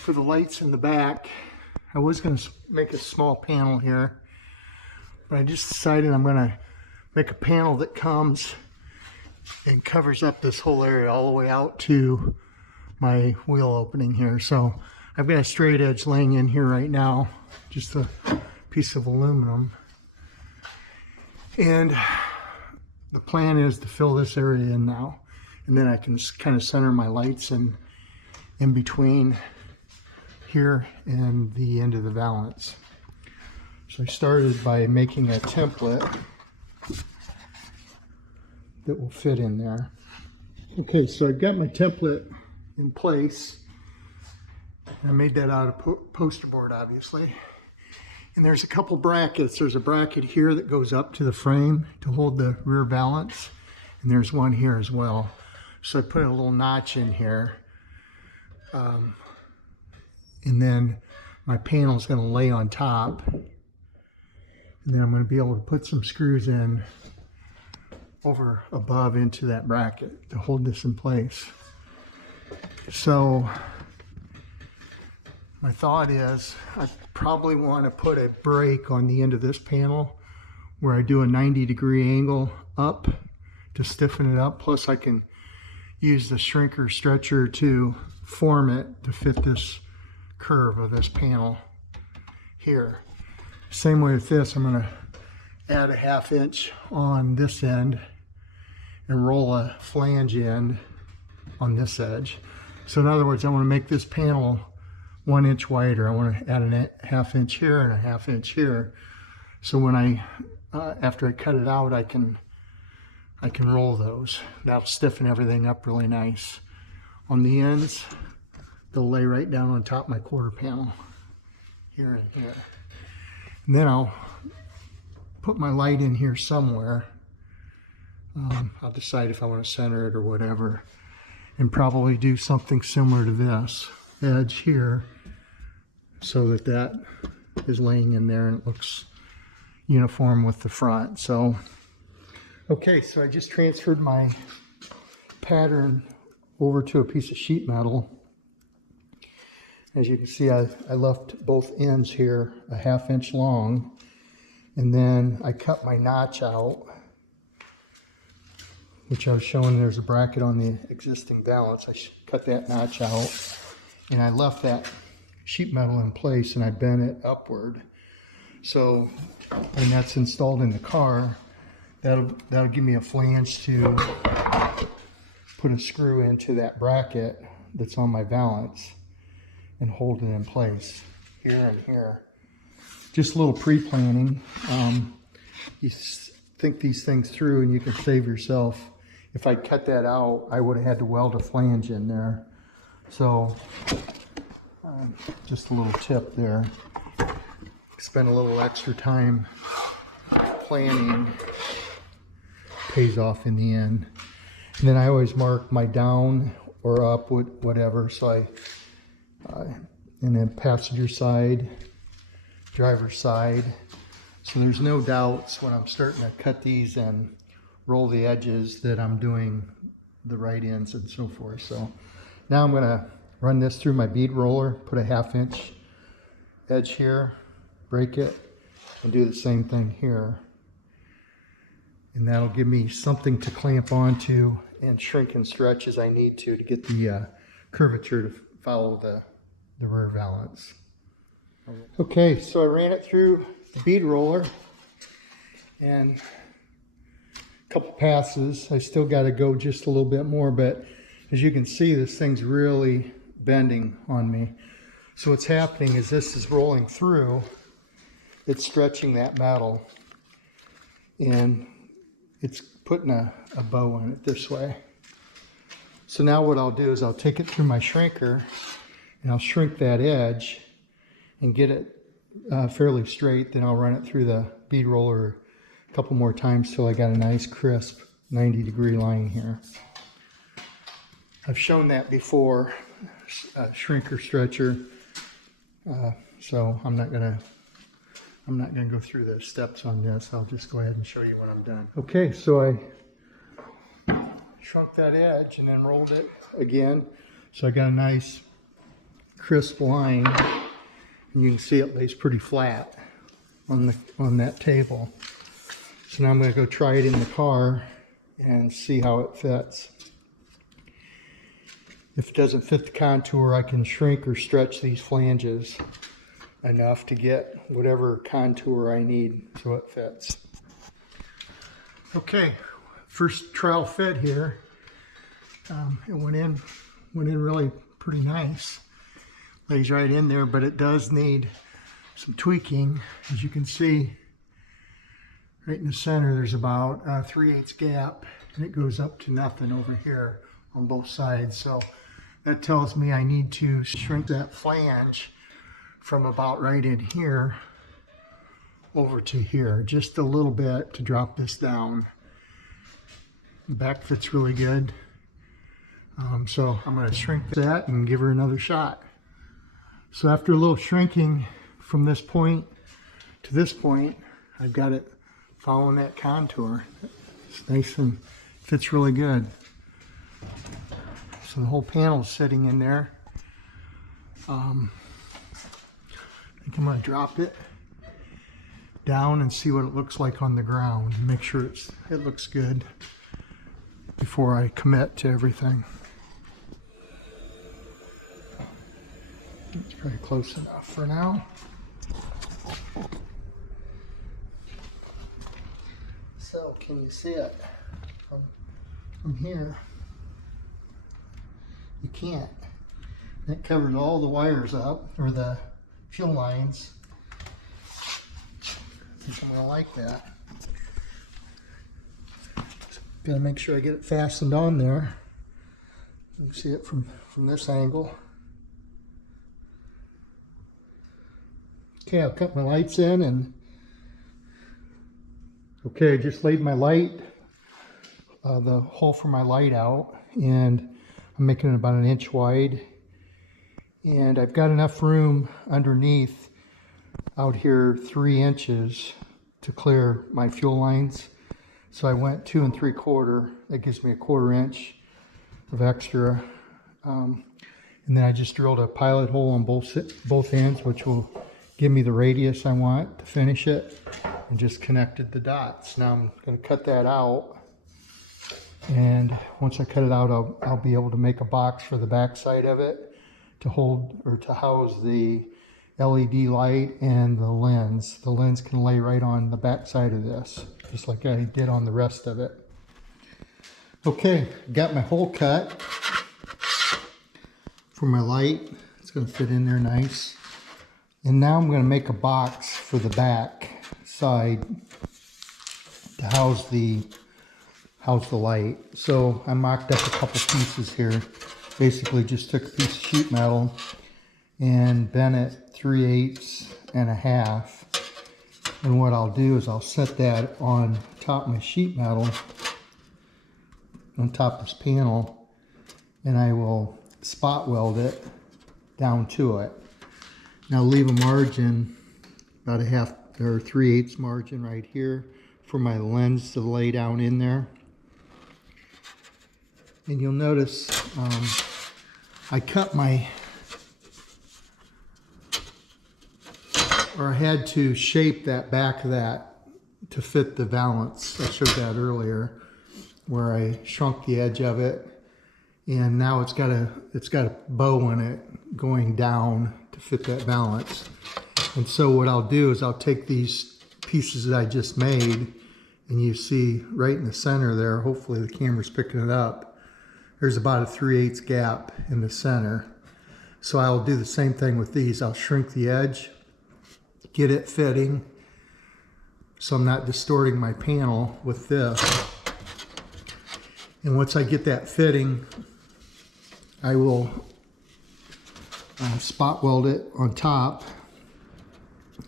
for the lights in the back. I was going to make a small panel here, but I just decided I'm going to make a panel that comes and covers up this whole area all the way out to my wheel opening here. So I've got a straight edge laying in here right now, just a piece of aluminum. And the plan is to fill this area in now, and then I can kind of center my lights in between here and the end of the valance. So I started by making a template that will fit in there. Okay, so I've got my template in place. I made that out of poster board, obviously. And there's a couple brackets. There's a bracket here that goes up to the frame to hold the rear valance, and there's one here as well. So I put a little notch in here. And then my panel is going to lay on top, and then I'm going to be able to put some screws in over above into that bracket to hold this in place. So my thought is I probably want to put a brake on the end of this panel where I do a 90-degree angle up to stiffen it up. Plus I can use the shrinker stretcher to form it to fit this curve of this panel here. Same way with this, I'm going to add a 1/2 inch on this end and roll a flange end on this edge. So in other words, I want to make this panel 1 inch wider. I want to add a 1/2 inch here and a 1/2 inch here. So when I, after I cut it out, I can roll those. That'll stiffen everything up really nice. On the ends, they'll lay right down on top of my quarter panel, here and here. And then I'll put my light in here somewhere. I'll decide if I want to center it or whatever, and probably do something similar to this edge here, so that that is laying in there and it looks uniform with the front. So, okay, so I just transferred my pattern over to a piece of sheet metal. As you can see, I left both ends here a 1/2 inch long, and then I cut my notch out, which I was showing there's a bracket on the existing valance. I cut that notch out, and I left that sheet metal in place, and I bent it upward. So when that's installed in the car, that'll give me a flange to put a screw into that bracket that's on my valance and hold it in place here and here. Just a little pre-planning. You think these things through and you can save yourself. If I cut that out, I would have had to weld a flange in there. So just a little tip there. Spend a little extra time planning, pays off in the end. And then I always mark my down or up, whatever. So and then passenger side, driver's side. So there's no doubts when I'm starting to cut these and roll the edges that I'm doing the right ends and so forth. So now I'm going to run this through my bead roller, put a 1/2 inch edge here, break it, and do the same thing here. And that'll give me something to clamp onto and shrink and stretch as I need to get the curvature to follow the rear valance. Okay, so I ran it through the bead roller and a couple passes. I still got to go just a little bit more, but as you can see, this thing's really bending on me. So what's happening is this is rolling through, it's stretching that metal, and it's putting a bow on it this way. So now what I'll do is I'll take it through my shrinker and I'll shrink that edge and get it fairly straight. Then I'll run it through the bead roller a couple more times till I got a nice crisp 90-degree line here. I've shown that before, shrinker stretcher, so I'm not gonna go through the steps on this. I'll just go ahead and show you when I'm done. Okay, so I shrunk that edge and then rolled it again. So I got a nice crisp line, and you can see it lays pretty flat on that table. So now I'm going to go try it in the car and see how it fits. If it doesn't fit the contour, I can shrink or stretch these flanges enough to get whatever contour I need so it fits. Okay, first trial fit here. It went in really pretty nice. Lays right in there, but it does need some tweaking. As you can see, right in the center, there's about a 3/8 gap, and it goes up to nothing over here on both sides. So that tells me I need to shrink that flange from about right in here over to here, just a little bit to drop this down. The back fits really good. So I'm going to shrink that and give her another shot. So after a little shrinking from this point to this point, I've got it following that contour. It's nice and fits really good. So the whole panel is sitting in there. I think I'm going to drop it down and see what it looks like on the ground. Make sure it looks good before I commit to everything. It's probably close enough for now. So can you see it from here? You can't. That covers all the wires up, or the fuel lines. I think I'm going to like that. Gotta make sure I get it fastened on there. You can see it from this angle. Okay, I'll cut my lights in, and okay, I just laid my light, the hole for my light out, and I'm making it about 1 inch wide. And I've got enough room underneath out here 3 inches to clear my fuel lines. So I went 2 3/4. That gives me a 1/4 inch of extra. And then I just drilled a pilot hole on both ends, which will give me the radius I want to finish it, and just connected the dots. Now I'm going to cut that out. And once I cut it out, I'll be able to make a box for the back side of it to hold or to house the LED light and the lens. The lens can lay right on the back side of this, just like I did on the rest of it. Okay, got my hole cut for my light. It's going to fit in there nice. And now I'm going to make a box for the back side to house the light. So I mocked up a couple pieces here. Basically just took a piece of sheet metal and bent it 3/8 and a half. And what I'll do is I'll set that on top of my sheet metal, on top of this panel, and I will spot weld it down to it. Now leave a margin, about a 1/2 or 3/8 margin right here for my lens to lay down in there. And you'll notice I cut I had to shape that back of that to fit the valance. I showed that earlier, where I shrunk the edge of it, and now it's got a bow in it going down to fit that valance. And so what I'll do is I'll take these pieces that I just made, and you see right in the center there, hopefully the camera's picking it up, there's about a 3/8 gap in the center. So I'll do the same thing with these. I'll shrink the edge, get it fitting, so I'm not distorting my panel with this. And once I get that fitting, I will spot weld it on top,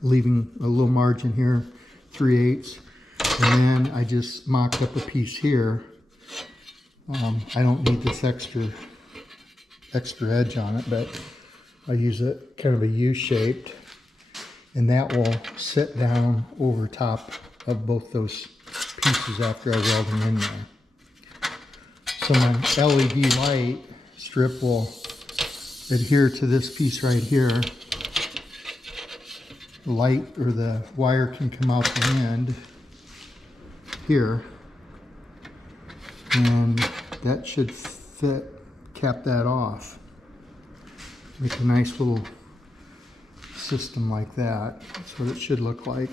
leaving a little margin here, 3/8. And then I just mocked up a piece here. I don't need this extra edge on it, but I use it kind of a U-shaped, and that will sit down over top of both those pieces after I weld them in there. So my LED light strip will adhere to this piece right here, the light or the wire can come out the end here, and that should fit, cap that off. Make a nice little system like that. That's what it should look like.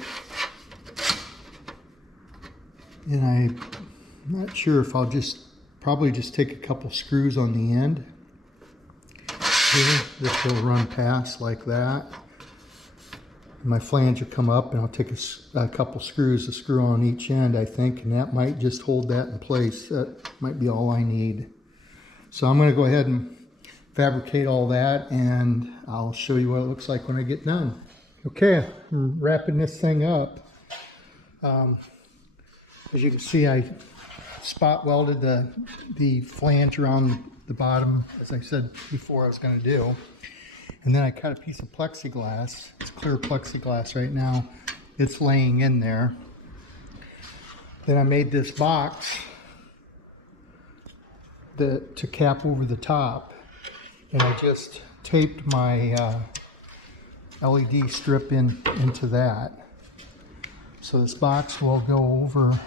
And I'm not sure if I'll probably just take a couple screws on the end here. This will run past like that. My flange will come up, and I'll take a couple screws, a screw on each end, I think, and that might just hold that in place. That might be all I need. So I'm going to go ahead and fabricate all that, and I'll show you what it looks like when I get done. Okay, I'm wrapping this thing up. As you can see, I spot welded the flange around the bottom, as I said before I was going to do. And then I cut a piece of plexiglass. It's clear plexiglass right now. It's laying in there. Then I made this box to cap over the top. And I just taped my LED strip into that. So this box will go over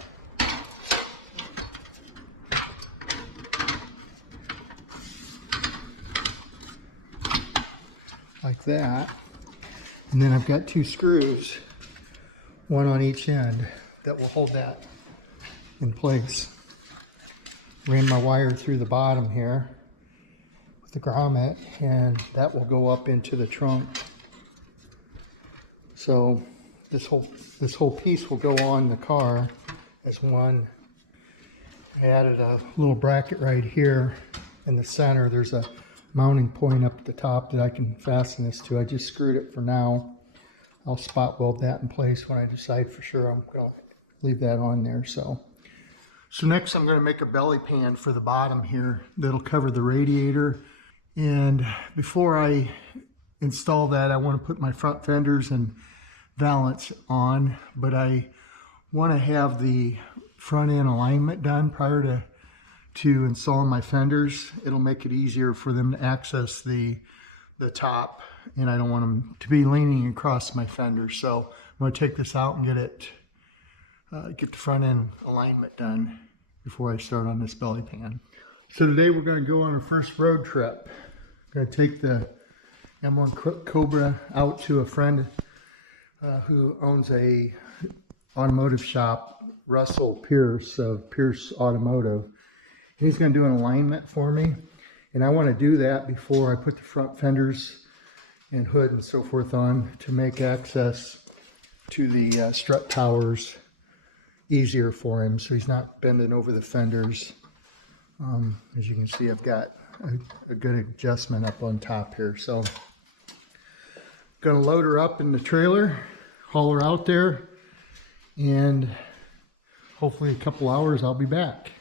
like that. And then I've got two screws, one on each end, that will hold that in place. Ran my wire through the bottom here with the grommet, and that will go up into the trunk. So this whole piece will go on the car as one. I added a little bracket right here in the center. There's a mounting point up at the top that I can fasten this to. I just screwed it for now. I'll spot weld that in place when I decide for sure I'm going to leave that on there. So next I'm going to make a belly pan for the bottom here that'll cover the radiator. And before I install that, I want to put my front fenders and valance on, but I want to have the front end alignment done prior to installing my fenders. It'll make it easier for them to access the top, and I don't want them to be leaning across my fenders. So I'm going to take this out and get the front end alignment done before I start on this belly pan. So today we're going to go on our first road trip. I'm going to take the M-1 COBRA out to a friend who owns a automotive shop, Russell Pierce of Pierce Automotive. He's going to do an alignment for me, and I want to do that before I put the front fenders and hood and so forth on, to make access to the strut towers easier for him, so he's not bending over the fenders. As you can see, I've got a good adjustment up on top here. So going to load her up in the trailer, haul her out there, and hopefully a couple hours I'll be back.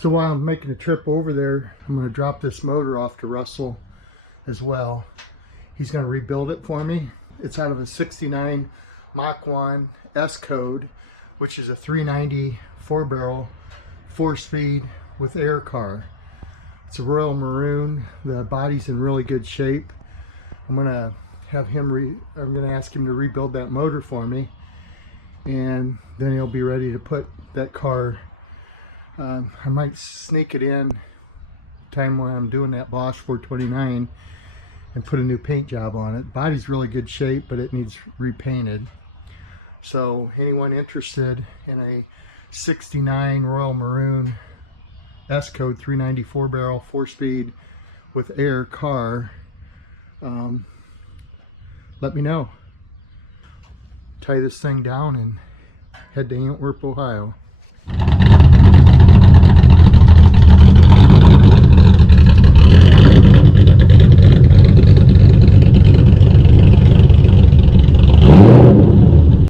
So while I'm making a trip over there, I'm going to drop this motor off to Russell as well. He's going to rebuild it for me. It's out of a 69 Mach 1 S code, which is a 390 4-barrel 4-speed with air car. It's a royal maroon. The body's in really good shape. I'm going to ask him to rebuild that motor for me, and then he'll be ready to put that car. I might sneak it in time when I'm doing that Bosch 429 and put a new paint job on it. Body's really good shape, but it needs repainted. So anyone interested in a '69 Royal Maroon S code 394 barrel 4-speed with air car, let me know. Tie this thing down and head to Antwerp, Ohio.